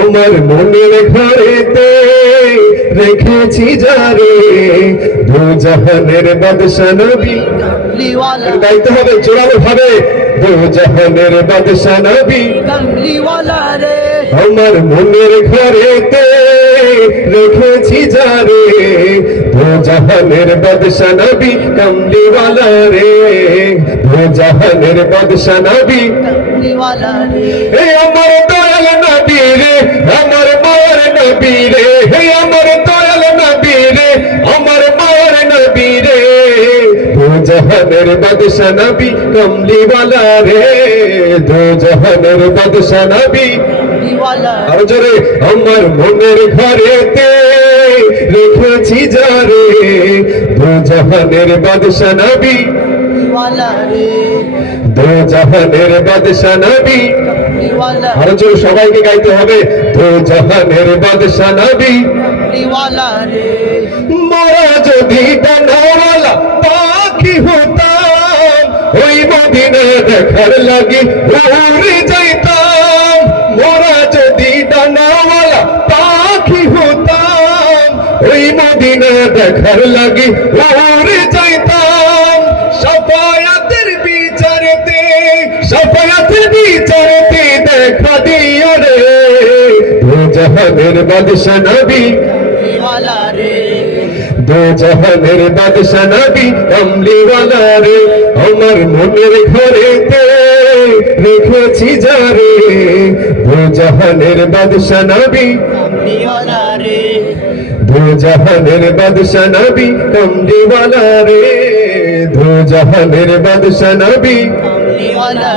আমার মনের ঘরেতে রেখেছি যারে দু জাহানের বাদশা নবী। গাইতে হবে চূড়ানো ভাবে। দু জাহানের বাদশা নবী। আমার মনের ঘরেতে রেখেছি যারে দু জাহানের বাদশা নবী কামলিওয়ালা রে। দু জাহানের বাদশা নবী। হে আমার দয়াল নবী রে আমার মায়ের নবী রে হে আমার দয়াল নবী রে আমার মায়ের নবী রে জহনের বাদশা নবী কমলিওয়ালা রে দু জহনের বাদশা নবী। আর জোরে আমার মনের ঘরেতে রেখেছি যারে। দু জহনের বাদশা নবী সবাইকে গাইতে হবে। বাদশা নবী। মোরা যদি পাখি হতাম? ওই দেখার লাগি উড়ে যাইতাম। মোরা যদি ডানাওয়ালা পাখি হতাম? ওই দেখার লাগি যাইতাম। সফরাতের বিচারেতে দেখা দিও রে। দু জাহানের বাদশা নবী। দু জাহানের বাদশা নবী কমলিওয়ালা রে। আমার মনের ঘরেতে রেখেছি যারে দু জাহানের বাদশা নবী। কমলিওয়ালা রে। দু জাহানের বাদশা নবী কমলিওয়ালা রে। দু জাহানের বাদশা নবী। নেওয়ালা